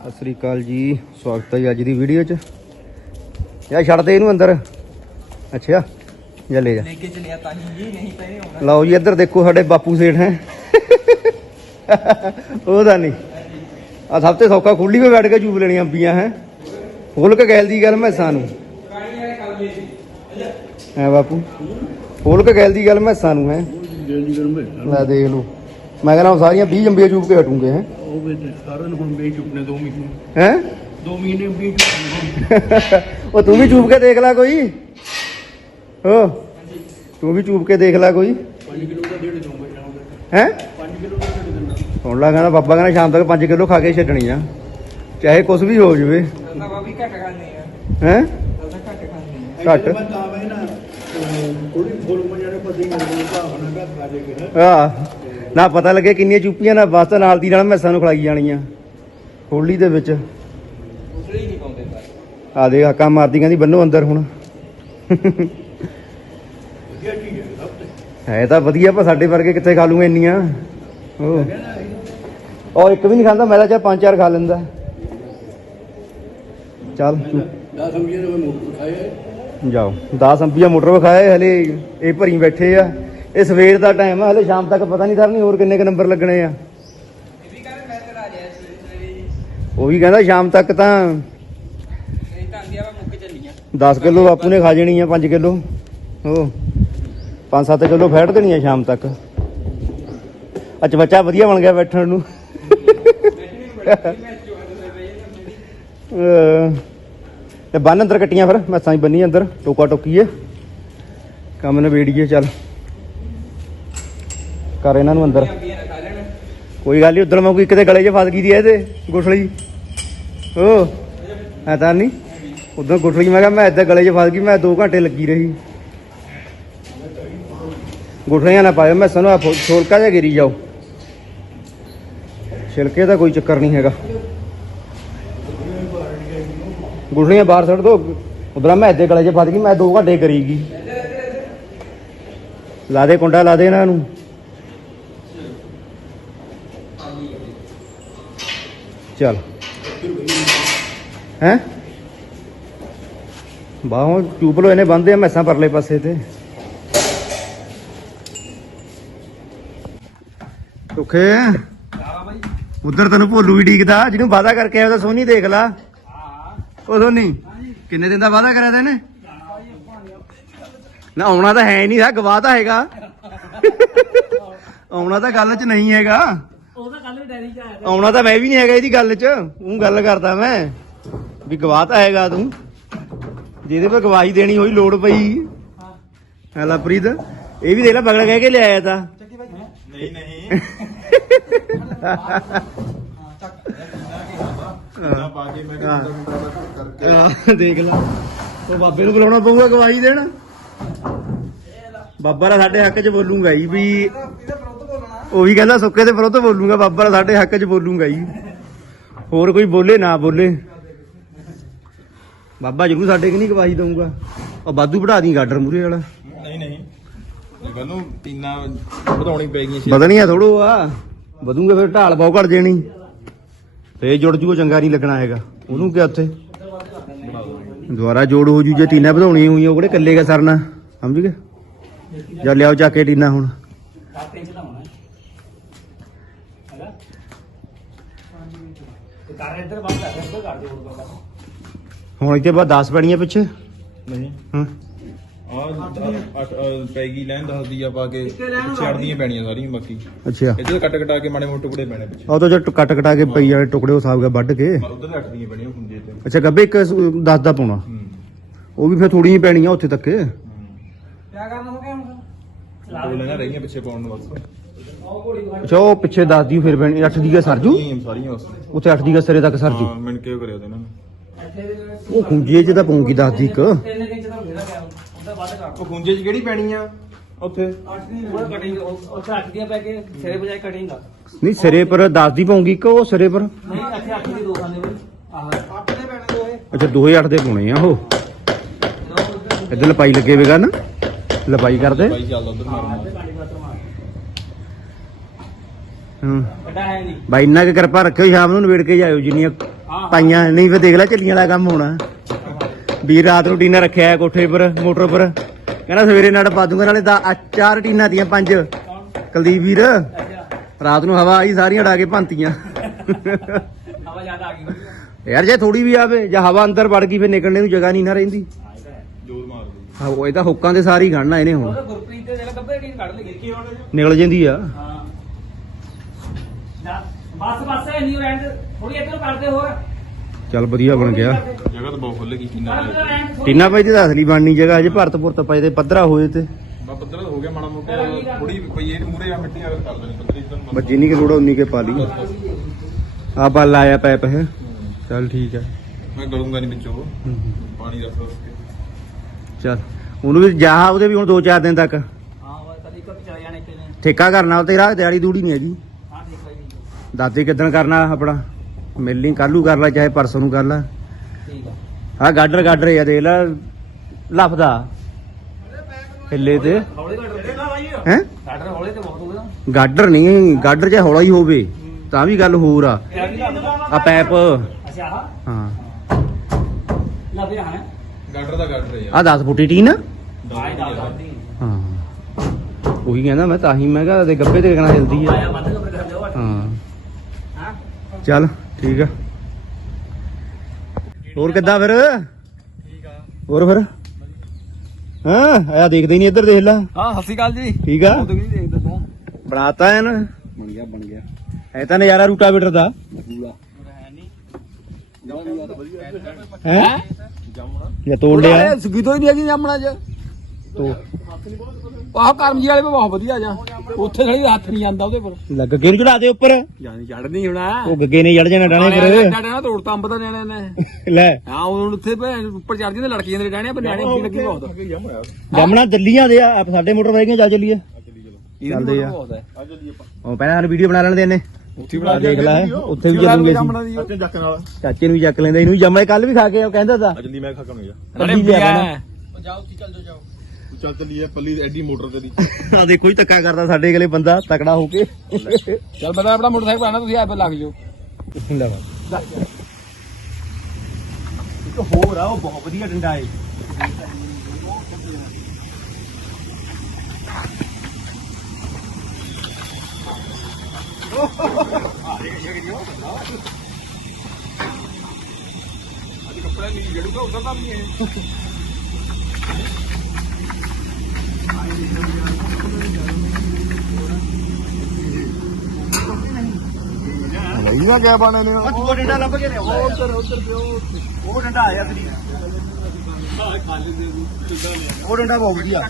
ਸਤਿ ਸ੍ਰੀ ਅਕਾਲ ਜੀ ਸਵਾਗਤ ਹੈ ਜੀ ਅੱਜ ਦੀ ਵੀਡੀਓ 'ਚ। ਯਾ ਛੱਡ ਦੇ ਇਹਨੂੰ ਅੰਦਰ। ਅੱਛਾ ਜਾ ਲੈ ਜਾ। ਲੈ ਕੇ ਚਲਿਆ ਤਾਂ ਜੀ ਨਹੀਂ ਤਾਂ ਇਹ ਹੋਣਾ। ਲਓ ਜੀ ਇੱਧਰ ਦੇਖੋ ਸਾਡੇ ਬਾਪੂ ਸੇਠ ਹੈ। ਉਹਦਾ ਨਹੀਂ। ਆ ਸਭ ਤੋਂ ਸੌਖਾ ਖੁੱਲੀ 'ਤੇ ਬੈਠ ਕੇ ਚੂਬ ਲੈਣੀਆਂ ਅੰਬੀਆਂ ਹੈ। ਫੁੱਲ ਕੇ ਗੈਲ ਦੀ ਗੱਲ ਮੈਸਾਂ ਨੂੰ। ਹੈ ਬਾਪੂ? ਫੁੱਲ ਕੇ ਗੈਲ ਦੀ ਗੱਲ ਮੈਸਾਂ ਨੂੰ ਹੈ। ਮੈਂ ਲੈ ਦੇਖ ਲਓ। ਮੈਂ ਕਹਿੰਦਾ ਸਾਰੀਆਂ 20 ਅੰਬੀਆਂ ਚੂਬ ਕੇ ਹਟੂਗੇ ਹੈ। ਉਹ ਵੀ ਸਾਰਿਆਂ ਨੂੰ ਹੁਣ ਵੇਚ ਚੁੱਕਨੇ 2 ਮਹੀਨੇ ਹੈ 2 ਮਹੀਨੇ ਵੇਚ ਚੁੱਕਨੇ ਉਹ ਤੂੰ ਵੀ ਚੂਬ ਕੇ ਦੇਖ ਲੈ ਕੋਈ ਹੋ ਤੂੰ ਵੀ ਚੂਬ ਕੇ ਦੇਖ ਲੈ ਕੋਈ 5 ਕਿਲੋ ਦਾ ਡੇਢ ਤੱਕ ਹੈ 5 ਕਿਲੋ ਦਾ ਡੇਢ ਦਿੰਦਾ ਹੁਣ ਲਾ ਕਹਿੰਦਾ ਬਾਬਾ ਕਹਿੰਦਾ ਸ਼ਾਮ ਤੱਕ 5 ਕਿਲੋ ਖਾ ਕੇ ਛੱਡਣੀ ਆ ਚਾਹੇ ਕੁਝ ਵੀ ਹੋ ਜਵੇ ਤਾਂ ਬਾਬੀ ਘੱਟ ਖਾਂਦੇ ਆ ਹੈ ਤਾਂ ਘੱਟ ਖਾਂਦੇ ਆ ਘੱਟ ਆਵੇ ਨਾ ਥੋੜੀ ਫੁੱਲ ਮਜਾਣੇ ਪਤੀ ਨਹੀਂ ਭਾਵਨਾ ਖਾ ਜੇ ਆ ਨਾ ਪਤਾ ਲੱਗੇ ਕਿੰਨੀਆਂ ਚੁੱਪੀਆਂ, ਨਾ ਬਸ ਨਾਲ ਦੀ ਨਾਲ ਮੈਸਾਂ ਨੂੰ ਖਲਾਈ ਜਾਣੀਆਂ। ਹੋਲੀ ਦੇ ਵਿੱਚ। ਉਸਲੀ ਨਹੀਂ ਪਾਉਂਦੇ ਆ ਦੇ ਹਾਕਾਂ ਮਾਰਦੀ, ਕਹਿੰਦੀ, ਬੰਨੋ ਅੰਦਰ ਹੁਣ। ਵਧੀਆ ਹੈ ਤਾਂ ਵਧੀਆ, ਪਰ ਸਾਡੇ ਵਰਗੇ ਕਿੱਥੇ ਖਾ ਲੂਗੇ ਇੰਨੀਆਂ? ਉਹ ਉਹ ਇੱਕ ਵੀ ਨਹੀਂ ਖਾਂਦਾ, ਮੈਂ ਤਾਂ ਚਾਹ ਪੰਜ ਚਾਰ ਖਾ ਲੈਂਦਾ। ਚੱਲ, ਚੁੱਪ। ਦਾ ਸਮਝੇ ਮੋਟਰ ਖਾਏ ਜਾਓ। 10 ਅੰਬੀਆਂ ਮੋਟਰ ਵਿਖਾਏ, ਹਲੇ ਇਹ ਭਰੀ ਬੈਠੇ ਆ। ਇਹ ਸਵੇਰ ਦਾ ਟਾਈਮ ਆ, ਹਲੇ ਸ਼ਾਮ ਤੱਕ ਪਤਾ ਨਹੀਂ ਸਰਨੀ ਹੋਰ ਕਿੰਨੇ ਕ ਨੰਬਰ ਲੱਗਣੇ ਆ। ਇਹ ਉਹ ਵੀ ਕਹਿੰਦਾ ਸ਼ਾਮ ਤੱਕ ਤਾਂ ਨਹੀਂ 10 ਕਿਲੋ ਬਾਪੂ ਨੇ ਖਾ ਜਾਣੀ ਆ 5 ਕਿਲੋ। ਉਹ 5-7 ਕਿਲੋ ਫੈਟ ਦੇਣੀ ਆ ਸ਼ਾਮ ਤੱਕ। ਅੱਛਾ ਬੱਚਾ ਵਧੀਆ ਬਣ ਗਿਆ ਬੈਠਣ ਨੂੰ। ਤੇ ਬੰਨ ਅੰਦਰ ਕੱਟੀਆਂ ਫਿਰ ਮੈਸਾਂ ਹੀ ਬੰਨੀ ਅੰਦਰ ਟੋਕਾ ਟੋਕੀਏ ਕੰਮ ਨਵੇੜੀਏ ਚੱਲ। ਕਰ ਇਹਨਾਂ ਨੂੰ ਅੰਦਰ। ਕੋਈ ਗੱਲ ਨਹੀਂ ਉਧਰ ਮੈਂ ਕੋਈ ਕਿਤੇ ਗਲੇ 'ਚ ਫਸ ਗਈ ਦੀ ਇਹਦੇ, ਗੁਠਲੀ। ਓ, ਐ ਤਾਂ ਨਹੀਂ ਉਧਰ ਗੁਠਲੀ, ਮੈਂ ਕਿਹਾ ਮੈਂ ਇੱਧਰ ਗਲੇ 'ਚ ਫਸ ਗਈ, ਮੈਂ 2 ਘੰਟੇ ਲੱਗੀ ਰਹੀ। ਗੁਠਲੀਆਂ ਨਾ ਪਾਇਓ, ਮੈਂ ਸਾਨੂੰ ਛੋਲਕਾ ਜਿਹਾ ਗਿਰੀ ਜਾਓ। ਛਿਲਕੇ ਦਾ ਕੋਈ ਚੱਕਰ ਨਹੀਂ ਹੈਗਾ। ਗੁਠਲੀਆਂ ਬਾਹਰ ਛੱਡ ਦੋ। ਉਧਰ ਮੈਂ ਇੱਧਰ ਗਲੇ 'ਚ ਫਸ ਗਈ, ਮੈਂ 2 ਘੰਟੇ ਕਰੀਗੀ ਲਾ ਦੇ ਕੁੰਡਾ, ਲਾ ਦੇ ਇਹਨਾਂ ਨੂੰ। ਚੱਲ। ਹੈ? ਬਾਹੋਂ ਚੂਪ ਇਹਨੇ ਬੰਦੇ ਆ ਮੈਸਾਂ ਪਰਲੇ ਪਾਸੇ ਤੇ। ਸੁਖੇ, ਉਧਰ ਤੈਨੂੰ ਭੋਲੂ ਵੀ ਡੀਕਦਾ ਜਿਹਨੂੰ ਵਾਦਾ ਕਰਕੇ ਆਇਆ ਤਾਂ ਸੋਨੀ ਦੇਖ ਲਾ। ਉਹ ਸੋਨੀ, ਕਿੰਨੇ ਦਿਨ ਦਾ ਵਾਦਾ ਕਰਿਆ ਤੈਨੇ? ਨਾ, ਆਉਣਾ ਤਾਂ ਹੈ ਨਹੀਂ ਸਾ ਗਵਾਹ ਤਾਂ ਹੈਗਾ। ਆਉਣਾ ਤਾਂ ਗੱਲ 'ਚ ਨਹੀਂ ਹੈਗਾ। ਉਹ ਤਾਂ ਕੱਲ ਵੀ ਡੈਰੀ ਚ ਆਇਆ ਆਉਣਾ ਤਾਂ ਮੈਂ ਵੀ ਨਹੀਂ ਹੈਗਾ ਇਹਦੀ ਗੱਲ 'ਚ ਉਹ ਗੱਲ ਕਰਦਾ ਮੈਂ ਵੀ ਗਵਾਹ ਤਾਂ ਹੈਗਾ ਤੂੰ। ਜਿਹਦੇ ਪਰ ਗਵਾਹੀ ਦੇਣੀ ਹੋਈ ਲੋੜ ਪਈ। ਹੈ। ਲਪ੍ਰੀਤ ਇਹ ਵੀ ਦੇਖ ਲੈ ਬਗੜ ਕਹਿ ਕੇ ਲਿਆਇਆ ਤਾਂ। ਚੱਕੀ ਬਾਈ ਨਹੀਂ ਨਹੀਂ। ਨਾ ਪਾ ਕੇ ਮੈਂ ਹਾਂ। ਕਰਕੇ। ਆਹ, ਦੇਖ ਲੈ। ਉਹ ਬਾਬੇ ਨੂੰ ਬੁਲਾਉਣਾ ਪਊਗਾ ਗਵਾਹੀ ਦੇਣ। ਬਾਬਾ ਦਾ ਸਾਡੇ ਹੱਕ 'ਚ ਬੋਲੂਗਾ ਜੀ ਵੀ ਇਹਦੇ ਉਹੀ ਕਹਿੰਦਾ ਸੁੱਕੇ ਦੇ ਵਿਰੁੱਧ ਬੋਲੂਗਾ ਬਾਬਾ ਦਾ ਸਾਡੇ ਹੱਕ 'ਚ ਬੋਲੂਗਾ ਜੀ। ਹੋਰ ਕੋਈ ਬੋਲੇ ਨਾ ਬੋਲੇ। ਬਾਬਾ ਜਰੂਰ ਸਾਡੇ ਕਿ ਨਹੀਂ ਗਵਾਹੀ ਦਊਗਾ? ਉਹ ਬਾਦੂ ਵਢਾ ਦੀ ਗਾਡਰ ਮੂਰੇ ਵਾਲਾ। ਨਹੀਂ ਨਹੀਂ। ਕਹਿੰਦਾ ਟੀਨਾ ਵਧਾਉਣੀ ਪੈ ਗਈਆਂ ਵਧਣੀਆਂ ਥੋੜੋ ਆ। ਵਧੂਗੇ ਫਿਰ ਢਾਲ ਬਹੁਤ ਘਟ ਜਾਣੀ ਫੇਰ ਜੁੜ ਜੂਗਾ ਚੰਗਾ ਨਹੀਂ ਲੱਗਣਾ ਹੈਗਾ। ਉਹਨੂੰ ਕਿਹਾ ਉੱਥੇ? ਦੁਬਾਰਾ ਜੋੜ ਹੋ ਜੂ ਜੇ ਟੀਨਾ ਵਧਾਉਣੀ ਹੋਈ ਉਹ ਕਿਹੜੇ ਕੱਲੇਗਾ ਸਰਨਾ? ਸਮਝ ਗਏ? ਜਾ ਲਿਆਓ ਚੱਕ ਕੇ ਟੀਨਾ ਹੁਣ ਕਾਟੇ ਚ ਲਾਉਣਾ ਹੈਗਾ ਤੇ ਕਰ ਇੱਧਰ ਬੰਦ ਕਰ ਇੱਧਰ ਕਰ ਦੇ ਹੋਰ ਬਾਬਾ ਹੁਣ ਇੱਥੇ ਬਾਅਦ 10 ਪੈਣੀਆਂ ਪਿੱਛੇ। ਨਹੀਂ। ਹਾਂ। ਆ ਪੈ ਗਈ ਲੈਣ ਦੱਸਦੀ ਆ ਪਾ ਕੇ ਛੱਡਦੀਆਂ ਪੈਣੀਆਂ ਸਾਰੀਆਂ ਬਾਕੀ। ਅੱਛਾ। ਇੱਧਰ ਕੱਟ ਕਟਾ ਕੇ ਮਾੜੇ ਮੋਟੇ ਟੁਕੜੇ ਪੈਣੇ ਪਿੱਛੇ। ਉਹ ਤਾਂ ਜੋ ਕੱਟ ਕਟਾ ਕੇ ਪਈ ਵਾਲੇ ਟੁਕੜੇ ਉਹ ਸਾਬ ਕੇ ਵੱਢ ਕੇ। ਉਧਰ ਰੱਖਦੀਆਂ ਪੈਣੀਆਂ ਹੁੰਦੇ ਤੇ। ਅੱਛਾ ਗੱਬੇ ਇੱਕ 10 ਦਾ ਪਾਉਣਾ। ਹੂੰ। ਉਹ ਵੀ ਫਿਰ ਥੋੜੀਆਂ ਹੀ ਪੈਣੀਆਂ ਉੱਥੇ ਤੱਕ। ਕੀ ਕਰਨਾ ਹੋ ਗਿਆ ਹੁਣ? ਲੈਣਾ ਰਹੀਆਂ ਪਿੱਛੇ ਪਾਉਣ ਨੂੰ ਬਸ। ਅੱਛਾ ਉਹ ਪਿੱਛੇ 10 ਦੀ ਫਿਰ ਪੈਣੀ 8 ਦੀ ਗਾ ਸਰਜੂ ਸਾਰੀਆਂ ਉੱਥੇ 8 ਦੀ ਗਾ ਸਿਰੇ ਤੱਕ ਸਰਜੂ ਹਾਂ ਮੈਨੂੰ ਕਿਉਂ ਕਰਿਆ ਤੇ ਇਹਨਾਂ ਨੇ? ਉਹ 10 ਦੀ ਇੱਕ ਤਿੰਨ ਇੰਚ ਦਾ ਮੇਰਾ ਗਿਆ ਉਹਦਾ ਵੱਧ ਕਰ ਉਹ ਖੁੰਝੇ 'ਚ ਕਿਹੜੀ ਪੈਣੀ ਆ? ਉੱਥੇ। ਅੱਠ ਦੀ ਉਹ ਕਟਿੰਗ ਉੱਥੇ ਅੱਠ ਦੀਆਂ ਪੈ ਕੇ ਸਿਰੇ ਬਜਾਏ ਕਟਿੰਗ ਆ ਨਹੀਂ ਸਿਰੇ ਪਰ 10 ਦੀ ਪਾਉਂਗੀ ਕਿ ਉਹ ਸਿਰੇ ਪਰ। ਨਹੀਂ ਇੱਥੇ ਅੱਠ ਦੀ ਦੋ ਖਾਂਦੇ ਬਈ ਆਹ ਅੱਠ ਦੇ ਪੈਣੇ ਦੋਏ ਅੱਛਾ ਦੋਏ 8 ਦੇ ਪਾਉਣੇ ਆ ਉਹ। ਇੱਧਰ ਲਪਾਈ ਲੱਗੇ ਵੇਗਾ ਨਾ। ਲਪਾਈ ਕਰਦੇ। ਬਾਈ ਚੱਲਦਾ ਉਧਰ ਮਾਰ ਪਾਣੀ ਪਾਤਰ ਮਾਰ ਹਾਂ ਵੱਡਾ ਹੈ ਨਹੀਂ। ਬਾਈ ਇੰਨਾ ਕੁ ਕਿਰਪਾ ਰੱਖਿਓ ਸ਼ਾਮ ਨੂੰ ਨਵੇੜ ਕੇ ਜਾਇਓ ਜਿੰਨੀਆਂ ਪਾਈਆਂ ਨਹੀਂ ਫੇ ਦੇਖ ਲੈ ਚੱਲੀਆਂ ਵਾਲਾ ਕੰਮ ਹੋਣਾ। ਵੀਰ ਰਾਤ ਨੂੰ ਟੀਨਾ ਰੱਖਿਆ ਹੈ ਕੋਠੇ ਪਰ ਮੋਟਰ ਪਰ ਕਹਿੰਦਾ ਸਵੇਰੇ ਨਾਲ ਪਾ ਦੂੰਗਾ ਨਾਲੇ ਦਾ ਚਾਰ ਟੀਨਾਂ ਦੀਆਂ ਪੰਜ। ਕੁਲਦੀਪ ਵੀਰ ਰਾਤ ਨੂੰ ਹਵਾ ਆਈ ਸਾਰੀਆਂ ਉਡਾ ਕੇ ਭੰਤੀਆਂ ਹਵਾ ਜ਼ਿਆਦਾ ਆ ਗਈ ਯਾਰ ਜੇ ਥੋੜੀ ਵੀ ਆਵੇ ਜਾਂ ਹਵਾ ਅੰਦਰ ਵੜ ਗਈ ਫੇ ਨਿਕਲਣੇ ਨੂੰ ਜਗ੍ਹਾ ਨਹੀਂ ਨਾ ਰਹਿੰਦੀ। ਜੋਰ ਮਾਰ ਦੇ ਹਾਂ, ਉਹ ਇਹ ਤਾਂ ਹੁੱਕਾਂ ਦੇ ਸਾਰੀ ਗੜਨਾ ਇਹਨੇ ਹੁਣ। ਨਿਕਲ ਜਾਂਦੀ ਆ ਹਾਂ ਜਾ, ਥੋੜੀ ਇੱਧਰ ਕਰਦੇ ਹੋਰ। ਚੱਲ ਵਧੀਆ ਬਣ ਗਿਆ। ਜਗ੍ਹਾ ਤਾਂ ਬਹੁਤ ਖੁੱਲ ਗਈ ਕਿੰਨਾ ਟੀਨਾ ਭਾਈ ਦੀ ਤਾਂ ਅਸਲੀ ਬਣਨੀ ਜਗ੍ਹਾ? ਅਜੇ ਭਰਤ ਭੁਰਤ ਪਏ ਤੇ ਪੱਧਰਾ ਹੋਏ ਤੇ। ਬਾ ਪੱਧਰਾ ਤਾਂ ਹੋ ਗਿਆ ਮਾੜਾ ਮੋਟਾ। ਥੋੜੀ ਪਈ ਇਹ ਮੂਰੇ ਆ ਮਿੱਟੀ ਆ ਕਰ ਦੇਣੀ ਪੱਧਰੀ ਇਦਾਂ ਬਸ ਜਿੰਨੀ ਕਿ ਲੋੜ ਉਨੀ ਕੇ ਪਾ ਲਈ। ਆ ਬੱਲ ਆਇਆ ਪੈਪ ਹੈ। ਚੱਲ ਠੀਕ ਹੈ ਮੈਂ ਗਲੂੰਗਾ ਨਹੀਂ ਵਿੱਚੋਂ। ਪਾਣੀ ਰੱਖ ਚੱਲ। ਉਹਨੂੰ ਵੀ ਜਾ ਉਹਦੇ ਵੀ ਹੁਣ 2-4 ਦਿਨ ਤੱਕ। ਹਾਂ ਉਹ ਕਦੀ ਕਦੀ ਚਲੇ ਜਾਣੇ ਕਿਨੇ ਠੇਕਾ ਕਰਨਾ ਉਹ ਤੇਰਾ ਦਿਹਾੜੀ ਦੂੜੀ ਨਹੀਂ ਹੈਗੀ। ਦਾਦੇ ਕਿੱਦਣ ਕਰਨਾ ਆਪਣਾ? ਮਿਲਣੀ ਕੱਲੂ ਕਰ ਲੈ ਚਾਹੇ ਪਰਸੋਂ ਨੂੰ ਕਰ ਲੈ। ਠੀਕ ਆ। ਆ ਗਾਡਰ ਗਾਡਰ ਆ ਦੇਖ ਲੈ। ਲਫਦਾ। ਹਿੱਲੇ ਤੇ। ਹੌਲੇ ਹੈ? ਕੱਢ ਹੌਲੇ ਤੇ ਬਹੁਤ ਹੋਊਗਾ ਗਾਡਰ ਨਹੀਂ ਗਾਡਰ ਜੇ ਹੌਲਾ ਹੀ ਹੋਵੇ ਤਾਂ ਵੀ ਗੱਲ ਹੋਰ ਆ। ਆ ਪੈਪ। ਅੱਛਾ ਆਹ। ਹਾਂ। ਰਿਹਾ ਹੈ ਗਾਡਰ ਦਾ ਗਾਡਰ ਹੈ ਆ 10 ਫੁੱਟੀ ਟੀ ਨਾ? ਆਏ ਦਾ ਕਰਦੀ ਹਾਂ। ਉਹੀ ਕਹਿੰਦਾ ਮੈਂ ਤਾਂ ਹੀ ਮੈਂ ਕਿਹਾ ਤੇ ਗੱਬੇ ਤੇ ਕਿਹਨਾਂ ਜਲਦੀ ਆ ਆਇਆ ਵੱਧ ਕੱਪੜੇ ਕਰ ਦਿਓ ਹਾਂ ਹਾਂ ਚੱਲ ਠੀਕ ਆ। ਹੋਰ ਕਿੱਦਾਂ ਫਿਰ? ਠੀਕ ਆ ਹੋਰ ਫਿਰ? ਹਾਂ? ਆ ਦੇਖਦੇ ਨਹੀਂ ਇੱਧਰ ਦੇਖ ਲੈ। ਹਾਂ ਸਤਿ ਸ਼੍ਰੀ ਅਕਾਲ ਜੀ। ਠੀਕ ਆ? ਵੀ ਦੇਖਦਾ ਤੂੰ। ਬਣਾਤਾ ਐ ਨਾ ਬਣ ਗਿਆ ਬਣ ਗਿਆ। ਐ ਤਾਂ ਨਜ਼ਾਰਾ ਰੂਟਾਵੇਟਰ ਦਾ। ਪੂਰਾ। ਹੈ? ਜਾਂ ਤੋੜ ਲਿਆ। ਸੁਗੀ ਤੋਂ ਹੀ ਨਹੀਂ ਹੈਗੀ ਜਾਮਣਾ ਚ ਤੋ ਆਹ ਕਰਮਜੀ ਵਾਲੇ ਵੀ ਬਹੁਤ ਵਧੀਆ ਜਾਂ। ਉੱਥੇ ਥੜੀ ਹੱਥ ਨਹੀਂ ਜਾਂਦਾ ਉਹਦੇ ਪਰ ਲੱਗ ਕੇ ਚੜਾ ਦੇ ਉੱਪਰ। ਜਾਨੀ ਚੜਨੀ ਹੋਣਾ। ਉਹ ਗੱਗੇ ਨੇ ਜੜ ਜਾਣਾ ਡਾਣੇ ਫਿਰ। ਡਾਣੇ ਨਾ ਤੋੜਤਾ ਅੰਬ ਦਾ ਨਿਆਣੇ ਨੇ। ਲੈ। ਹਾਂ ਉਹ ਉੱਥੇ ਭੈਣ ਉੱਪਰ ਚੜ ਜਾਂਦੇ ਲੜਕੀਆਂ ਦੇ ਡਾਣੇ ਪਰ ਨਿਆਣੇ ਅੱਗੇ ਲੱਗੀ ਬਹੁਤ। ਜਮਣਾ ਦਿੱਲੀਆਂ ਦੇ ਆ ਸਾਡੇ ਮੋਟਰ ਵਾਈਆਂ ਜਾ ਚੱਲੀਏ। ਚੱਲਦੇ ਆ। ਉਹ ਪਹਿਲਾਂ ਸਾਨੂੰ ਵੀਡੀਓ ਬਣਾ ਲੈਣ ਦੇ ਇਹਨੇ। ਉੱਥੇ ਆ ਦੇਖ ਲੈ ਉੱਥੇ ਵੀ ਚੱਲੂਗੇ ਅਸੀਂ। ਨਾਲ। ਚਾਚੇ ਨੂੰ ਵੀ ਚੱਕ ਲੈਂਦਾ ਇਹਨੂੰ ਵੀ ਜੰਮੇ ਕੱਲ ਵੀ ਖਾ ਕੇ ਉਹ ਕਹਿੰਦਾ ਤਾਂ। ਅਜਲੀ ਮੈਂ ਖਾ ਕੇ ਜਾ ਪੱਲੀ ਲਿਆ ਦੇਣਾ। ਚੱਲ ਚੱਲੀਏ ਪੱਲੀ ਐਡੀ ਮੋਟਰ ਤੇ ਦੀ ਆ ਦੇਖੋ ਹੀ ਧੱਕਾ ਕਰਦਾ ਸਾਡੇ ਗਲੇ ਬੰਦਾ ਤਕੜਾ ਹੋ ਕੇ। ਚੱਲ ਬਤਾ ਆਪਣਾ ਮੋਟਰਸਾਈਕਲ ਆਣਾ ਤੁਸੀਂ ਆਪੇ ਲੱਗ ਜਾਓ। ਲੈ ਵਾ ਇੱਕ ਹੋਰ ਆ ਉਹ ਬਹੁਤ ਵਧੀਆ ਡੰਡਾ ਏ। ਕੱਪੜਾ ਨਹੀਂ ਜੜੂਗਾ ਉਧਰ ਦਾ ਨਹੀਂ ਹੈ ਨਹੀਂ ਨਾ ਕਿਆ ਬਾਣੇ ਨੇ ਉਹ ਡੰਡਾ ਲੱਭ ਕੇ ਲਿਆਓ ਉੱਧਰ ਉੱਧਰ ਉਹ ਡੰਡਾ ਆਇਆ ਤੇਰੀ ਉਹ ਡੰਡਾ ਬਹੁਤ ਵਧੀਆ।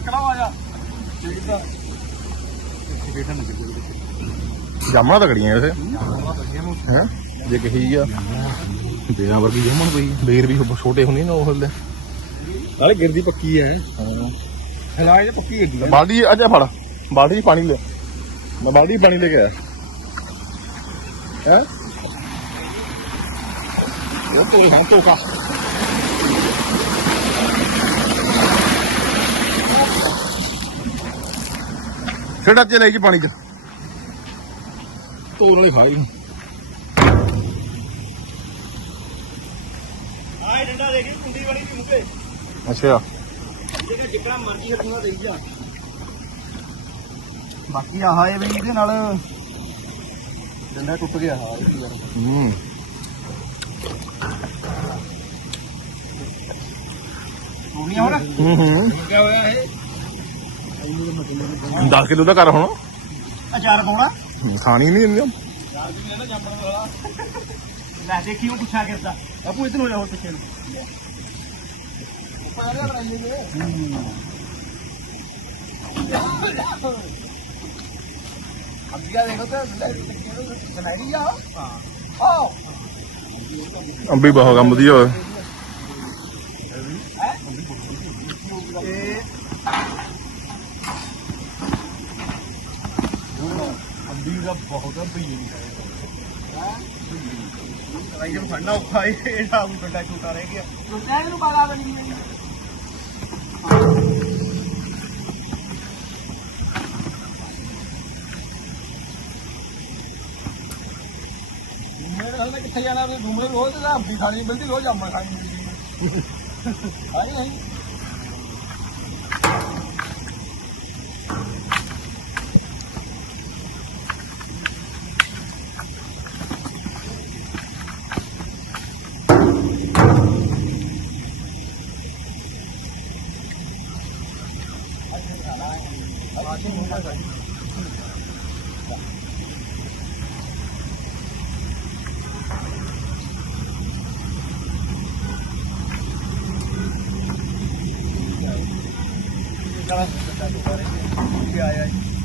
ਜਾਮਣਾ ਤਕੜੀਆਂ ਵੈਸੇ। ਹੈ। ਜੇ ਕਹੀ ਆ। ਦੇਣਾ ਵਰਗੀ ਜਾਮਣ ਪਈ ਬੇਰ ਵੀ ਛੋਟੇ ਹੁੰਦੇ ਨਾ ਉਹ ਹੱਲੇ। ਨਾਲੇ ਗਿਰਦੀ ਪੱਕੀ ਹੈ। ਹਾਂ ਹਲਾਏ ਤੇ ਪੱਕੀ ਗਿਰਦੀ ਬਾਲਟੀ ਅੱਛਾ ਫੜ। 'ਚ ਪਾਣੀ ਲੈ। ਮੈਂ 'ਚ ਪਾਣੀ ਲੈ ਕੇ ਆਇਆ। ਹੈ? ਉਹ ਤੋਂ ਹਾਂ ਤੋਂ ਕਾ ਛੜਾ ਚ ਲੈ ਕੇ ਪਾਣੀ ਚ। ਧੋ ਨਾਲ ਹੀ ਖਾਈ ਆਏ ਡੰਡਾ ਦੇਖੀ ਕੁੰਡੀ ਵਾਲੀ ਵੀ ਮੁੱਕੇ ਅੱਛਾ। ਜਿਹੜੇ ਜਿੱਕਣਾ ਮਰਜ਼ੀ ਹੱਥੋਂ ਦੇਈ ਜਾ। ਬਾਕੀ ਆਹ ਇਹ ਵੀ ਇਹਦੇ ਨਾਲ ਡੰਡਾ ਟੁੱਟ ਗਿਆ। ਹਾਂ ਇਹ ਵੀ ਯਾਰ ਹੂੰ। ਟੁੱਟੀਆਂ ਹੁਣ ਹੂੰ ਹੂੰ ਕਿਆ ਹੋਇਆ ਇਹ 10 ਕਿਲੋ ਦਾ ਕਰ ਹੁਣ ਅਚਾਰ ਪਾਉਣਾ ਖਾਣੀ ਨਹੀਂ ਦਿੰਦੇ ਲੈ ਦੇਖੀ ਉਹ ਪੁੱਛਾ ਕਰਦਾ ਬਾਪੂ ਇਧਰ ਹੋ ਜਾ ਹੋਰ ਪਿੱਛੇ ਨੂੰ ਅੱਗੇ ਦੇਖੋ ਤੇ ਬਣਾਈ ਜਾ ਅੰਬੀ ਬਹੁਤ ਕੰਮ ਵਧੀਆ ਹੋਇਆ ਅੰਬੀ ਦਾ ਬਹੁਤ ਭਈਏ ਨਹੀਂ ਖਾਏ ਜਦ ਫੰਡਾ ਔਖਾ ਏ ਇਹਦਾ ਉਹ ਡੰਡਾ ਛੋਟਾ ਰਹਿ ਗਿਆ। ਤੁਸੀਂ ਇਹਨੂੰ ਬਾਗਾ ਬਣੀ ਕਿੱਥੇ ਜਾਣਾ ਤੇ ਘੁੰਮੇ ਰੋਜ਼ ਤੇ ਹੱਬੀ ਖਾਣੀ ਮਿਲਦੀ ਰੋਜ਼ ਜਾਮਣ ਖਾਣੀ ਮਿਲਦੀ ਨਹੀਂ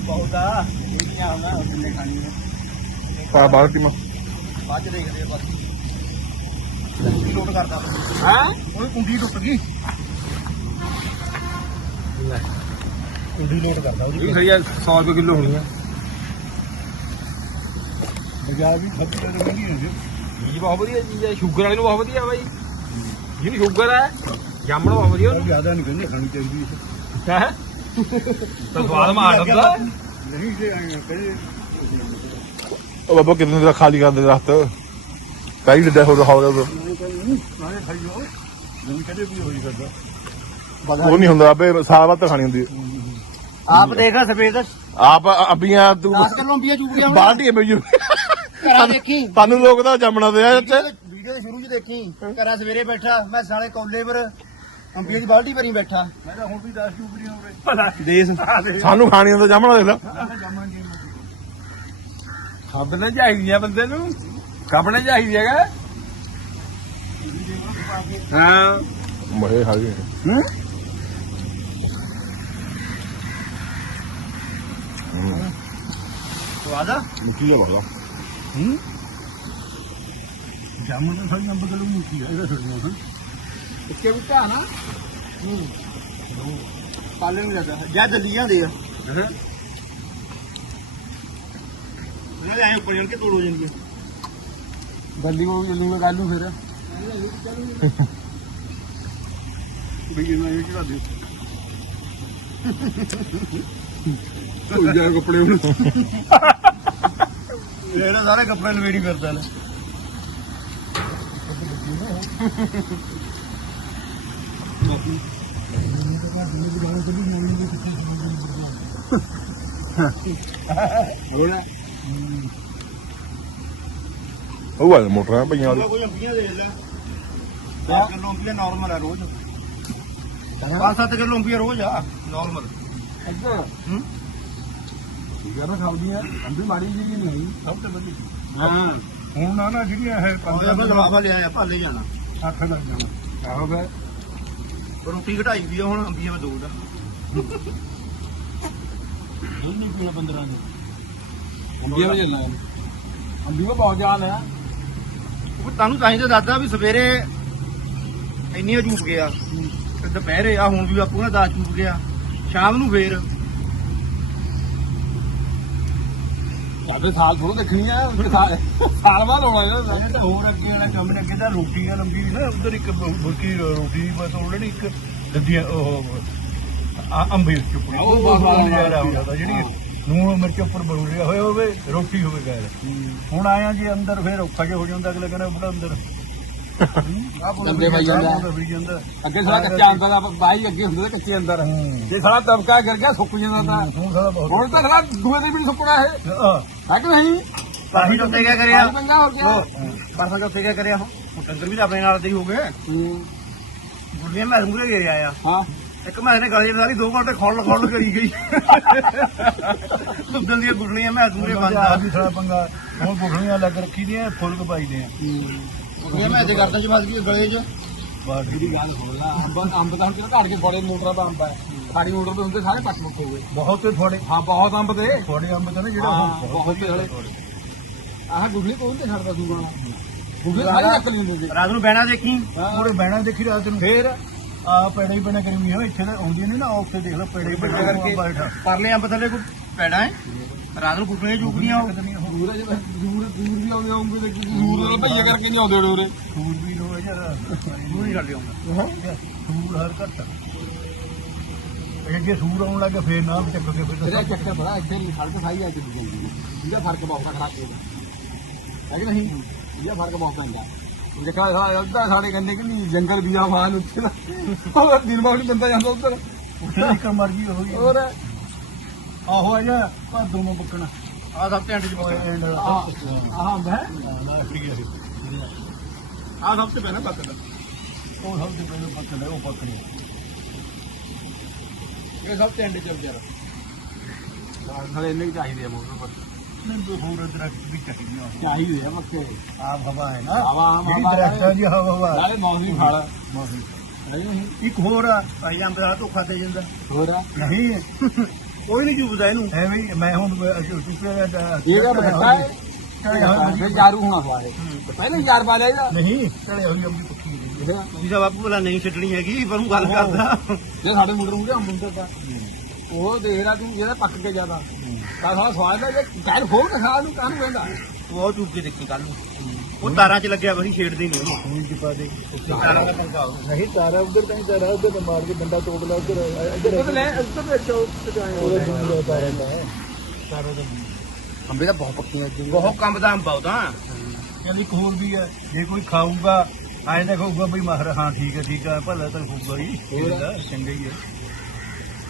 ਬਹੁਤਾ ਇਹ ਕੀ ਆਉਣਾ ਉਹਨੇ ਖਾਣੀ ਪਾ ਬਾਹਰ ਟੀਮਾਂ ਬਾਅਦ ਚ ਦੇਖਦੇ ਆ ਬਸ ਕੁੰਡੀ ਲੋਟ ਕਰਦਾ। ਹਾਂ? ਉਹ ਕੁੰਡੀ ਟੁੱਟ ਗਈ। ਕੁੰਡੀ ਲੋਟ ਕਰਦਾ ਉਹਦੀ। ਸਹੀ ਹੈ 100 ਰੁਪਏ ਕਿਲੋ ਹੋਣੀ ਆ। ਬਾਜ਼ਾਰ ਵੀ ਖੱਤੀ ਤੇ ਮਹਿੰਗੀ ਹੁੰਦੀ ਬੀਜ ਬਹੁਤ ਵਧੀਆ ਚੀਜ਼ ਹੈ ਸ਼ੂਗਰ ਵਾਲੇ ਨੂੰ ਬਹੁਤ ਵਧੀਆ ਬਾਈ। ਜਿਹਨੂੰ ਸ਼ੂਗਰ ਹੈ ਜਾਮਣ ਬਹੁਤ ਵਧੀਆ ਉਹ ਜ਼ਿਆਦਾ ਨਹੀਂ ਕਹਿੰਦੇ ਖਾਣੀ ਚਾਹੀਦੀ ਹੈ? ਤਾਂ ਸਵਾਦ ਮਾਰ ਦਿੰਦਾ। ਨਹੀਂ ਜੇ ਆਏ ਕਹਿੰਦੇ ਉਹ ਬਾਬਾ ਕਿੰਨੇ ਦਾ ਖਾਲੀ ਕਰਦੇ ਦਰਖਤ ਕਈ ਡੱਡਾ ਹੋ ਰਿਹਾ ਹੋਗਾ ਨਾਲੇ ਖਾਈਓ ਨਹੀਂ ਕਦੇ ਵੀ ਹੋਈ ਕਰਦਾ ਉਹ ਨਹੀਂ ਹੁੰਦਾ ਆਪੇ ਸਾਲ ਬਾਅਦ ਤਾਂ ਖਾਣੀ ਹੁੰਦੀ ਹੈ। ਆਪ ਦੇਖਾ ਸਫੇਦ 10 ਆਪ ਅਬੀਆਂ ਤੂੰ ਕਿਲੋ ਅੰਬੀਆਂ ਚੁੱਕ ਗਿਆ ਬਾਲਟੀ ਮੇਜੂ ਘਰਾਂ ਦੇਖੀ। ਤੁਹਾਨੂੰ ਲੋਕ ਤਾਂ ਜਾਮਣਾ ਦੇ ਆ ਇੱਥੇ ਵੀਡੀਓ ਦੇ ਸ਼ੁਰੂ ਚ ਦੇਖੀ। ਘਰਾਂ ਸਵੇਰੇ ਬੈਠਾ ਮੈਂ ਸਾਲੇ ਕੋਲੇ ਪਰ ਅੰਬੀਆਂ ਦੀ ਬਾਲਟੀ ਭਰੀ ਬੈਠਾ। ਮੈਂ ਤਾਂ ਹੁਣ ਵੀ 10 ਚੁੱਕਰੀਆਂ ਹੋਵੇ ਭਲਾ ਦੇਸ। ਸਾਨੂੰ ਖਾਣੀ ਹੁੰਦਾ ਜਾਮਣਾ ਦੇਖ ਲੈ। ਖੱਬਣੇ ਚਾਹੀਦੀਆਂ ਬੰਦੇ ਨੂੰ। ਖੱਬਣੇ ਚਾਹੀਦੀ ਹੈਗਾ। ਹਾਂ। ਮਹੇ ਹਾਗੇ ਹੂੰ। ਸਵਾਦ ਆ? ਮੁੱਕੀ ਜਾ ਬੜਾ ਹੂੰ। ਜਾਮਨ ਤਾਂ ਸਾਡੀ ਅੰਬ ਗਲੂ ਮੁੱਕੀ ਆ ਇਹਦਾ ਛੱਡਣਾ ਹਾਂ ਇੱਕੇ ਵੀ ਘਾ ਨਾ? ਹੂੰ। ਪਾਲੇ ਨੂੰ ਲੱਗਾ ਜਾਂ ਦਲੀਆਂ ਦੇ ਆ। ਇਹਨਾਂ ਦੇ ਆਏ ਉੱਪਰ ਜਾਣ ਕੇ ਤੋੜ ਹੋ ਜਾਂਦੀ ਬੱਲੀ ਉਹ ਜਲੂ ਲਗਾ ਲੂ ਫਿਰ। ਬਈ ਇਹਨਾਂ ਇਹ ਚੜਾ ਦੇ ਧੋਈ ਜਾ ਕੱਪੜੇ ਹੁਣ। ਇਹਦਾ ਸਾਰੇ ਕੱਪੜੇ ਲਵੇੜੀ ਕਰਦਾ ਲੈ। ਹੋਣਾ ਉਹ ਆ ਮੋਟਰਾਂ ਪਈਆਂ ਵਾਲੀ। ਕੋਈ ਅੰਬੀਆਂ ਦੇ ਲੈ। 10 ਕਿਲੋ ਅੰਬੀਆਂ ਨਾਰਮਲ ਆ ਰੋਜ਼। 5-7 ਕਿਲੋ ਅੰਬੀਆਂ ਰੋਜ਼ ਆ ਨਾਰਮਲ ਅੱਛਾ। ਹੂੰ। ਯਾਰ ਖਾਉਂਦੀਆਂ ਅੰਬੀ ਮਾੜੀ ਜੀ ਨਹੀਂ। ਹੋਈ ਸਭ ਤੋਂ ਵਧੀਆ ਹਾਂ। ਹੁਣ ਨਾ ਨਾ ਜਿਹੜੀਆਂ ਹੈ ਪੰਦਰਾਂ ਮੈਂ ਲਵਾਫਾ ਲਿਆਇਆ ਭਾਲੇ ਜਾਣਾ। ਅੱਖ ਲੱਗ ਜਾਣਾ। ਆਹੋ ਬੈ ਰੋਟੀ ਘਟਾਈ ਵੀ ਆ ਹੁਣ ਅੰਬੀਆਂ ਮੈਂ ਦੋ ਦਾ। ਨਹੀਂ ਪੀਣਾ 15 ਨੇ ਅੰਬੀਆਂ ਵਿੱਚ ਚੱਲਣਾ ਅੰਬੀਆਂ ਬਹੁਤ ਜਾਨ ਹੈ ਉਹ ਤੁਹਾਨੂੰ ਤਾਂ ਹੀ ਤਾਂ ਦੱਸਦਾ ਵੀ ਸਵੇਰੇ ਇੰਨੀਆਂ ਚੂਪ ਗਿਆ। ਤੇ ਦੁਪਹਿਰੇ ਆ ਹੁਣ ਵੀ ਬਾਪੂ ਨੇ 10 ਚੂਪ ਗਿਆ। ਸ਼ਾਮ ਨੂੰ ਫੇਰ। ਸਾਡੇ ਸਾਲ ਥੋੜਾ ਦੇਖਣੀ ਆ। ਸਾਲ ਬਾਅਦ ਹੋਣਾ ਇਹਦਾ ਤਾਂ ਹੋਰ ਅੱਗੇ ਵਾਲਾ ਕੰਮ ਨੇ ਅੱਗੇ ਤਾਂ ਰੋਟੀਆਂ ਲੰਬੀ ਨਾ ਉਧਰ ਇੱਕ ਬੁਰਕੀ ਰੋਟੀ ਬਸ ਉਹਨੇ ਇੱਕ ਦੰਦੀਆਂ ਉਹ ਆ- ਅੰਬੀ ਚੁੱਪੜੀ। ਉਹ ਬਹੁਤ ਨਜ਼ਾਰਾ ਆਉਂਦਾ ਜਿਹੜੀ ਨੂਣ ਮਿਰਚ ਉੱਪਰ ਬਰੂੜਿਆ ਹੋਇਆ ਹੋਵੇ ਰੋਟੀ ਹੋਵੇ ਗੈਰ ਹੁਣ ਆਇਆ ਜੀ ਅੰਦਰ ਫੇਰ ਔਖਾ ਜਿਹਾ ਹੋ ਜਾਂਦਾ ਅਗਲੇ ਕਹਿੰਦਾ ਬੜਾ ਅੰਦਰ। ਲੰਬੇ ਭਾਈ ਜਾਂਦਾ। ਅੱਗੇ ਸਾਲਾ ਕੱਚਾ ਅੰਦਰ ਦਾ ਬਾਈ ਅੱਗੇ ਹੁੰਦੇ ਤੇ ਕੱਚੇ ਅੰਦਰ। ਜੇ ਸਾਲਾ ਤਬਕਾ ਗਿਰ ਗਿਆ ਸੁੱਕ ਜਾਂਦਾ ਤਾਂ। ਹੁਣ ਸਾਲਾ ਬਹੁਤ ਹੁਣ ਤਾਂ ਸਾਲਾ ਦੂਏ ਦਿਨ ਵੀ ਸੁੱਕਣਾ ਇਹ। ਹਾਂ। ਹੈ ਕਿ ਨਹੀਂ? ਪਾਣੀ ਉੱਤੇ ਕਿਆ ਕਰਿਆ? ਪੰਗਾ ਹੋ ਗਿਆ। ਪਰਸਾਂ ਦਾ ਉੱਤੇ ਕਿਆ ਕਰਿਆ? ਹੁਣ ਡੰਗਰ ਵੀ ਤਾਂ ਆਪਣੇ ਨਾਲ ਦੇ ਹੀ ਹੋ ਗਏ। ਗੁੱਡੀਆਂ ਮੈਂ ਮੂਰੇ ਗਏ ਆਇਆ ਹਾਂ। ਇੱਕ ਮੈਂ ਨੇ ਗਲੇ ਸਾਰੀ 2 ਘੰਟੇ ਖੋਲ ਖੋਲ ਕਰੀ ਗਈ। ਦੁੱਧਲ ਦੀਆਂ ਗੁੱਡੀਆਂ ਮੈਂ ਮੂਰੇ ਬੰਦ ਆ ਵੀ ਸਾਰਾ ਪੰਗਾ। ਹੁਣ ਗੁੱਡੀਆਂ ਲੱਗ ਰੱਖੀ ਦੀਆਂ ਫੁੱਲ ਕਪਾਈ ਦੇ ਆ ਗੁੱਡੀਆਂ ਮੈਂ ਤੇ ਕਰਦਾ ਜੀ ਗਈ ਗਲੇ 'ਚ। ਬਾਤ ਇਹਦੀ ਗੱਲ ਹੋ ਗਿਆ। ਅੰਬ ਅੰਬ ਤਾਂ ਹੁਣ ਘੜ ਕੇ ਬੜੇ ਮੋਟਰਾਂ ਦਾ ਅੰਬ ਹੈ। ਸਾਡੀ ਮੋਟਰ ਤੇ ਹੁੰਦੇ ਸਾਰੇ ਪੱਟ ਮੁੱਕ ਗਏ। ਬਹੁਤ ਤੇ ਤੁਹਾਡੇ ਹਾਂ ਬਹੁਤ ਅੰਬ ਤੇ। ਤੁਹਾਡੇ ਅੰਬ ਤਾਂ ਨਾ ਜਿਹੜਾ ਹਾਂ, ਹੁਣ ਬਹੁਤ ਤੇ ਹਲੇ ਆਹ ਗੁਗਲੀ ਕੋਲ ਤੇ ਛੱਡਦਾ ਸੂਗਾ ਸਾਰੀ ਰਾਤ ਨੂੰ ਬਹਿਣਾ ਦੇਖੀ। ਪੂਰੇ ਬਹਿਣਾ ਦੇਖੀ ਰਾਤ ਨੂੰ। ਫੇਰ ਆ ਪੈੜਾ ਹੀ ਪੈਣਾ ਕਰੀ ਹੋਈ ਹੈ ਇੱਥੇ ਤਾਂ ਆਉਂਦੀ ਨਹੀਂ ਨਾ ਉੱਥੇ ਦੇਖ ਲਓ ਪੈੜਾ ਹੀ ਪੈਣਾ ਕਰਕੇ ਪਰਲੇ ਅੰਬ ਥੱਲੇ ਕੋਈ ਪੈੜਾ ਹੈ? ਰਾਤ ਨੂੰ ਕੁੱਟਣੀਆਂ ਚੁਗਣੀਆਂ ਉਹ। ਦੂਰ ਹੈ ਦੂਰ ਦੂਰ ਵੀ ਆਉਂਦੇ ਆਉਂਦੇ ਤੇ ਦੂਰ ਨਾਲ ਭਈਆ ਕਰਕੇ ਨਹੀਂ ਆਉਂਦੇ ਉਰੇ ਫੂਲ ਵੀ ਲੋ ਯਾਰ ਦੂਰ ਹੀ ਛੱਡ ਆਉਂਦਾ ਫੂਲ ਹਰ ਘੱਟ ਇਹ ਜੇ ਸੂਰ ਆਉਣ ਲੱਗੇ ਫੇਰ ਨਾ ਚੱਕ ਕੇ ਫਿਰ ਇਹਦਾ ਚੱਕਰ। ਬੜਾ ਇੱਥੇ ਨਹੀਂ ਖੜ ਕੇ ਸਾਈ ਆ ਜਾਂਦੀ ਹੈ। ਇਹਦਾ ਫ਼ਰਕ ਬਹੁਤ ਖੜਾ ਕੇ ਹੈ ਕਿ ਨਹੀਂ? ਇਹ ਫ਼ਰਕ ਬਹੁਤ ਪੈਂਦਾ। ਦੇਖਾ ਸਾਡਾ ਉੱਧਰ ਸਾਡੇ ਕੰਨੇ ਕਿ ਨਹੀਂ ਜੰਗਲ ਵੀ ਆ ਮਾਨ ਉੱਥੇ ਦਾ ਉਹ ਦਿਨ ਨਹੀਂ ਬੰਦਾ ਜਾਂਦਾ ਉੱਧਰ ਉੱਥੇ ਇੱਕ ਮਰਜ਼ੀ ਹੋਈ ਹੋਰ ਆਹੋ ਆ ਜਾ ਪਰ ਦੋਨੋਂ ਬੱਕਣਾ ਆ ਸਭ ਤੇ ਐਂਡ ਚ ਐਂਡ ਆਹ ਮੈਂ ਆ ਸਭ ਤੇ ਪੈਣਾ ਪੱਕ ਦਾ ਉਹ ਸਭ ਤੋਂ ਪਹਿਲਾਂ ਬੱਕਣਾ ਉਹ ਬੱਕਣਾ ਇਹ ਸਭ ਤੇ ਐਂਡ ਚੱਲ ਜਾ ਨਾਲੇ ਇੰਨੇ ਹੀ ਚਾਹੀਦੇ ਆ ਮੋਟਰ ਪਰ ਨਹੀਂ ਹੋਰ ਦਰਖਤ ਵੀ ਚਾਹੀਦੀਆਂ ਚਾਹੀਦੇ ਆ ਮੱਕੇ ਆਪ ਹਵਾ ਹੈ ਨਾ। ਹਵਾ ਜਿਹੜੀ ਹਵਾ। ਦਰਖਤਾਂ ਦੀ ਹਵਾ ਹਵਾ। ਨਾਲੇ ਮੌਸਮੀ ਫਲ। ਇੱਕ ਹੋਰ ਆ ਭਾਈ ਅੰਬ ਦਾ ਧੋਖਾ ਦੇ ਜਾਂਦਾ। ਹੋਰ ਨਹੀਂ। ਕੋਈ ਨਹੀਂ ਚੁੱਪਦਾ ਇਹਨੂੰ। ਐਵੇਂ ਹੀ ਮੈਂ ਹੁਣ ਦਾ ਇਹ ਤਾਂ ਬੱਟਾ ਹੈ ਫਿਰ ਯਾਰੂ ਹੋਣਾ ਸਵਾਰੇ ਪਹਿਲੇ ਯਾਰ ਇਹਦਾ। ਨਹੀਂ ਚਲੇ ਹੋਈ ਅੰਬੀ ਪੱਕੀ ਹੋਈ। ਹੈ। ਤੁਸੀਂ ਤਾਂ ਬਾਪੂ ਭਲਾ ਨਹੀਂ ਛੱਡਣੀ ਹੈਗੀ ਪਰ ਉਹ ਗੱਲ ਕਰਦਾ। ਜੇ ਸਾਡੇ ਮੁੰਡੇ ਨੂੰ ਅੰਬ ਹੁੰਦਾ ਤਾਂ। ਉਹ ਦੇਖ ਰਿਹਾ ਤੂੰ ਜਿਹੜਾ ਪੱਕ ਕੇ ਜ਼ਿਆਦਾ। ਤਾਂ ਸਾਲਾ ਸਵਾਦ ਹੈ ਜੇ ਪੈਰ ਖੋਲ ਕੇ ਖਾ ਨੂੰ ਕਾਹਨੂੰ ਕਹਿੰਦਾ ਤੂੰ ਉਹ ਕੇ ਦੇਖੀ ਕੱਲ ਨੂੰ। ਉਹ ਤਾਰਾਂ 'ਚ ਲੱਗਿਆ ਵਹੀ ਛੇੜਦੇ ਨਹੀਂ ਉਹਨੂੰ ਚ ਪਾ ਦੇ। ਤਾਰਾਂ ਦਾ ਪੰਗਾ ਉਹ। ਨਹੀਂ ਤਾਰਾ ਉਧਰ ਤਾਂ ਤਾਰਾ ਉਧਰ ਮਾਰ ਕੇ ਡੰਡਾ ਤੋੜ ਲਾ ਉਧਰ ਤਾਂ ਲੈ। ਉੱਤਰ ਦੇ ਚੌਕ ਤੇ ਜਾਏ ਉਹਦਾ ਤਾਰਾ ਦਾ ਤਾਰਾ ਦਾ ਅੰਬੇ ਤਾਂ ਬਹੁਤ ਪੱਕੀਆਂ ਅੱਜ ਬਹੁਤ ਕੰਮ ਦਾ ਅੰਬ ਆ ਉਹਦਾ ਕਹਿੰਦੀ ਹੋਰ ਵੀ ਹੈ ਜੇ ਕੋਈ ਖਾਊਗਾ ਆਏ ਤਾਂ ਖਾਊਗਾ ਬਈ ਮਾਹਰ ਹਾਂ ਠੀਕ ਹੈ ਠੀਕ ਹੈ ਭਲਾ ਤਾਂ ਖਾਊਗਾ ਹੀ। ਚੰਗਾ ਹੀ ਹੈ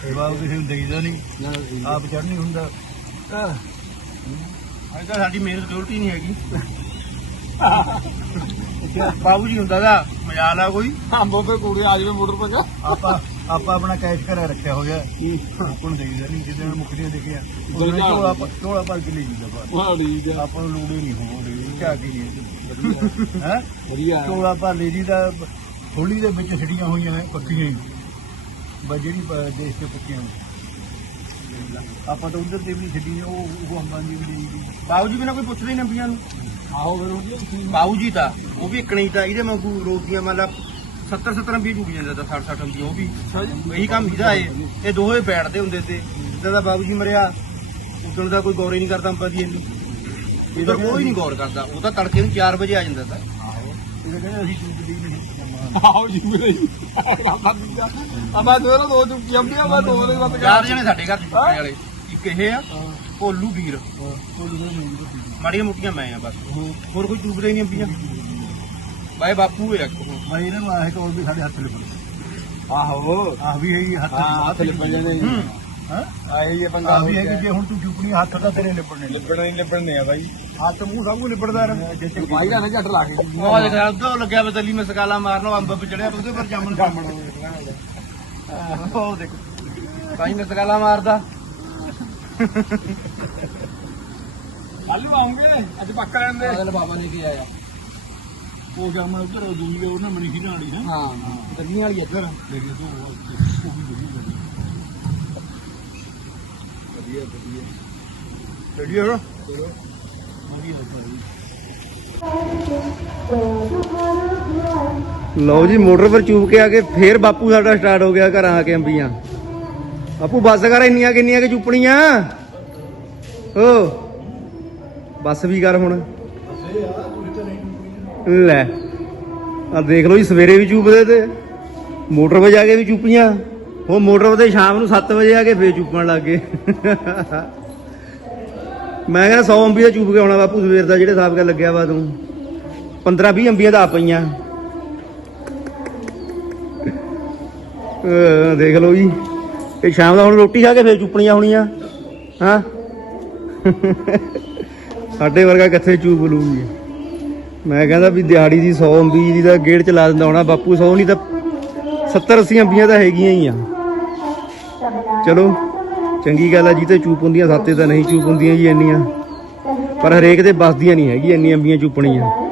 ਸੇਵਾ ਉਹ ਕਿਸੇ ਨੂੰ ਦੇਈਦਾ ਨਹੀਂ। ਆਪ ਚੜ੍ਹਨੀ ਹੁੰਦਾ। ਅੱਜ ਤਾਂ ਸਾਡੀ ਮੇਨ ਸਿਕਿਉਰਿਟੀ ਨਹੀਂ ਹੈਗੀ। ਬਾਬੂ ਜੀ ਹੁੰਦਾ ਦਾ ਮਜਾਲ ਆ ਕੋਈ। ਅੰਬੋਂ ਤੇ ਕੁੜੀ ਆ ਜਾਵੇ ਮੋਟਰ ਪਰ ਆਪਾਂ ਆਪਾਂ ਆਪਣਾ ਕੈਸ਼ ਘਰੇ ਰੱਖਿਆ ਹੋਇਆ। ਆਪਾਂ ਨੂੰ ਦੇਈਦਾ ਨਹੀਂ ਜਿਹਦੇ ਨਾਲ ਮੁੱਕਦੀਆਂ ਦੇਖਿਆ। ਝੋਲਾ ਝੋਲਾ ਭਰ ਕੇ ਲੈ ਜੀਦਾ ਬਾਹਰ ਆਪਾਂ ਨੂੰ ਲੋੜ ਨਹੀਂ ਹੋਣੀ ਝਾ ਕੇ ਨਹੀਂ ਹੈ? ਵਧੀਆ। ਝੋਲਾ ਭਰ ਲੈ ਜੀਦਾ ਥੋੜੀ ਦੇ ਵਿੱਚ ਛੜੀਆਂ ਹੋਈਆਂ ਹੈ ਪੱਕੀਆਂ ਹੀ। ਬਸ ਜਿਹੜੀ ਪ- ਦੇਸ਼ ਤੇ ਪੱਕੀਆਂ ਹੋਈਆਂ। ਆਪਾਂ ਤਾਂ ਉਧਰ ਤੇ ਵੀ ਛੱਡੀ ਉਹ ਉਹ ਅੰਬਾਂ ਦੀ ਵੀ ਨਹੀਂ ਬਾਬੂ ਜੀ ਬਿਨਾ ਕੋਈ ਪੁੱਛਦਾ ਹੀ ਨੰਬੀਆਂ ਨੂੰ। ਆਹੋ ਫਿਰ ਉਹ ਜੀ ਤਾਂ ਉਹ ਵੀ ਇਕਣੀ ਤਾਂ ਇਹਦੇ ਵਾਂਗੂ ਰੋਟੀਆਂ ਮਤਲਬ 70 70 ਵੀ ਡੁੱਬ ਜਾਂਦਾ ਤਾਂ 60 60 ਅੰਬੀਆਂ ਉਹ ਵੀ। ਇਹੀ ਕੰਮ ਹੀਦਾ ਏ ਇਹ ਦੋਵੇਂ ਬੈਠਦੇ ਹੁੰਦੇ ਤੇ ਜਿੱਦਾਂ ਦਾ ਬਾਬੂ ਜੀ ਮਰਿਆ ਉਦੋਂ ਦਾ ਕੋਈ ਗੌਰ ਹੀ ਨਹੀਂ ਕਰਦਾ ਅੰਬਾਂ ਦੀ ਇੰਨੀ। ਇਹਦਾ ਕੋਈ ਨਹੀਂ ਗੌਰ ਕਰਦਾ। ਉਹ ਤਾਂ ਤੜਕੇ ਨੂੰ 4 ਵਜੇ ਆ ਜਾਂਦਾ ਤਾਂ। ਇਹ ਕਹਿੰਦੇ ਅਸੀਂ ਚੂਕ ਦੀ ਨਹੀਂ ਆਹੋ ਜੀ ਮੇਰੇ ਅਬਾ ਦੋ ਦੋ ਚੁੱਕੀ ਅੰਬੀ ਆ ਦੋ ਦੇ ਮਤ ਚਾਰ ਜਣੇ ਸਾਡੇ ਘਰ ਚ ਚੁੱਕਣੇ ਵਾਲੇ ਇੱਕ ਇਹ ਆ ਭੋਲੂ ਵੀਰ। ਮਾੜੀਆਂ ਮੁੱਟੀਆਂ ਮੈਂ ਆ ਬਸ। ਹੋਰ ਕੋਈ ਨਹੀਂ ਅੰਬੀਆਂ? ਬਾਏ ਬਾਪੂ ਹੈ ਇੱਕ। ਉਹ। ਮੈਂ ਇਹਨਾਂ ਨੂੰ ਆਏ ਕੋਲ ਵੀ ਸਾਡੇ ਹੱਥ ਲਿਪਣ ਆਹੋ। ਆਹ ਵੀ ਹੈ ਹੱਥ ਹਾਂ। ਹੱਥ ਆਏ ਇਹ ਪੰਗਾ ਆਹ ਵੀ ਹੈ ਕਿ ਜੇ ਹੁਣ ਤੂੰ ਚੁੱਕਣੀ ਹੱਥ ਦਾ ਤੇਰੇ ਲਿਪੜਨੇ ਲਿਪਣਾ ਹੀ ਲਿਪਣਨੇ ਆ ਬਾਈ। ਹੱਥ ਮੂੰਹ ਸਭ ਕੁਝ ਲਿਪੜਦਾ ਰਹਿੰਦਾ। ਬਾਈ ਦਾ ਨਾ ਝੱਟ ਲਾ ਕੇ ਉਹ ਦੇਖ ਉਦੋਂ ਲੱਗਿਆ ਬਤਲੀ ਮੈਂ ਸਕਾਲਾ ਮਾਰਨ ਅੰਬ ਪੇ ਚੜਿਆ ਉਹਦੇ ਪਰ ਜਾਮਣ ਜਾਮਣ ਉਹ ਦੇਖੋ। ਕਾਈ ਮੈਂ ਸਕਾਲਾ ਮਾਰਦਾ। ਕੱਲ ਆਉਂਗੇ ਅੱਜ ਪੱਕ ਲੈਣ ਦੇ ਅਗਲ ਬਾਬਾ ਨੇ ਕੀ ਆਇਆ। ਉਹ ਜਾਮਣ ਉਧਰ ਦੂਜੀ ਉਹਨਾਂ ਮਣੀ ਸੀ ਨਾਲੀ ਹੈ ਹਾਂ। ਗੱਡੀਆਂ ਵਾਲੀ ਇੱਧਰ। ਰੈਡੀ ਹੋ। ਲਓ ਜੀ, ਮੋਟਰ ਪਰ ਚੂਬ ਕੇ ਆ ਕੇ ਫੇਰ ਬਾਪੂ ਸਾਡਾ ਸਟਾਰਟ ਹੋ ਗਿਆ ਘਰਾਂ ਆ ਕੇ ਅੰਬੀਆਂ। ਬਾਪੂ, ਬੱਸ ਕਰ ਇੰਨੀਆਂ ਕਿੰਨੀਆਂ ਕਿ ਚੁੱਪਣੀਆਂ? ਓ, ਬੱਸ ਵੀ ਕਰ ਹੁਣ। ਲੈ ਆ ਦੇਖ ਲਓ ਜੀ, ਸਵੇਰੇ ਵੀ ਚੂਪਦੇ ਤੇ, ਮੋਟਰ 'ਤੇ ਜਾ ਕੇ ਵੀ ਚੁੱਪੀਆਂ। ਉਹ ਮੋਟਰ 'ਤੇ ਸ਼ਾਮ ਨੂੰ 7 ਵਜੇ ਆ ਕੇ ਫੇਰ ਚੁੱਪਣ ਲੱਗ ਗਏ। ਮੈਂ ਕਹਿੰਦਾ 100 ਅੰਬੀ ਦਾ ਚੂਪ ਕੇ ਆਉਣਾ ਬਾਪੂ? ਸਵੇਰ ਦਾ ਜਿਹੜੇ ਹਿਸਾਬ ਨਾਲ ਲੱਗਿਆ ਵਾ ਤੂੰ। 15 20 ਅੰਬੀਆਂ ਤਾਂ ਆ। ਪਈਆਂ ਦੇਖ ਲਓ ਜੀ। ਇਹ ਸ਼ਾਮ ਦਾ ਹੁਣ ਰੋਟੀ ਖਾ ਕੇ ਫੇਰ ਚੁੱਪਣੀਆਂ ਹੋਣੀਆਂ। ਹਾਂ? ਸਾਡੇ ਵਰਗਾ ਕਿੱਥੇ ਚੂਪ ਲੂਗੀ? ਮੈਂ ਕਹਿੰਦਾ ਵੀ ਦਿਹਾੜੀ ਦੀ 100 ਅੰਬੀ ਦੀ ਤਾਂ ਗੇੜ ਚ ਲਾ ਦਿੰਦਾ ਹੋਣਾ। ਬਾਪੂ 100 ਨਹੀਂ ਤਾਂ 70 80 ਅੰਬੀਆਂ ਤਾਂ ਹੈਗੀਆਂ ਹੀ ਆ। ਚਲੋ। ਚੰਗੀ ਗੱਲ ਆ, ਜੀ ਚੂਪ ਹੁੰਦੀਆਂ, ਸਾਤੇ ਤਾਂ ਨਹੀਂ ਚੂਪ ਹੁੰਦੀਆਂ ਜੀ ਇੰਨੀਆਂ। ਪਰ ਹਰੇਕ ਦੇ ਬਸਦੀਆਂ ਨਹੀਂ ਹੈਗੀ, ਇੰਨੀਆਂ ਅੰਬੀਆਂ ਚੂਪਣੀਆਂ।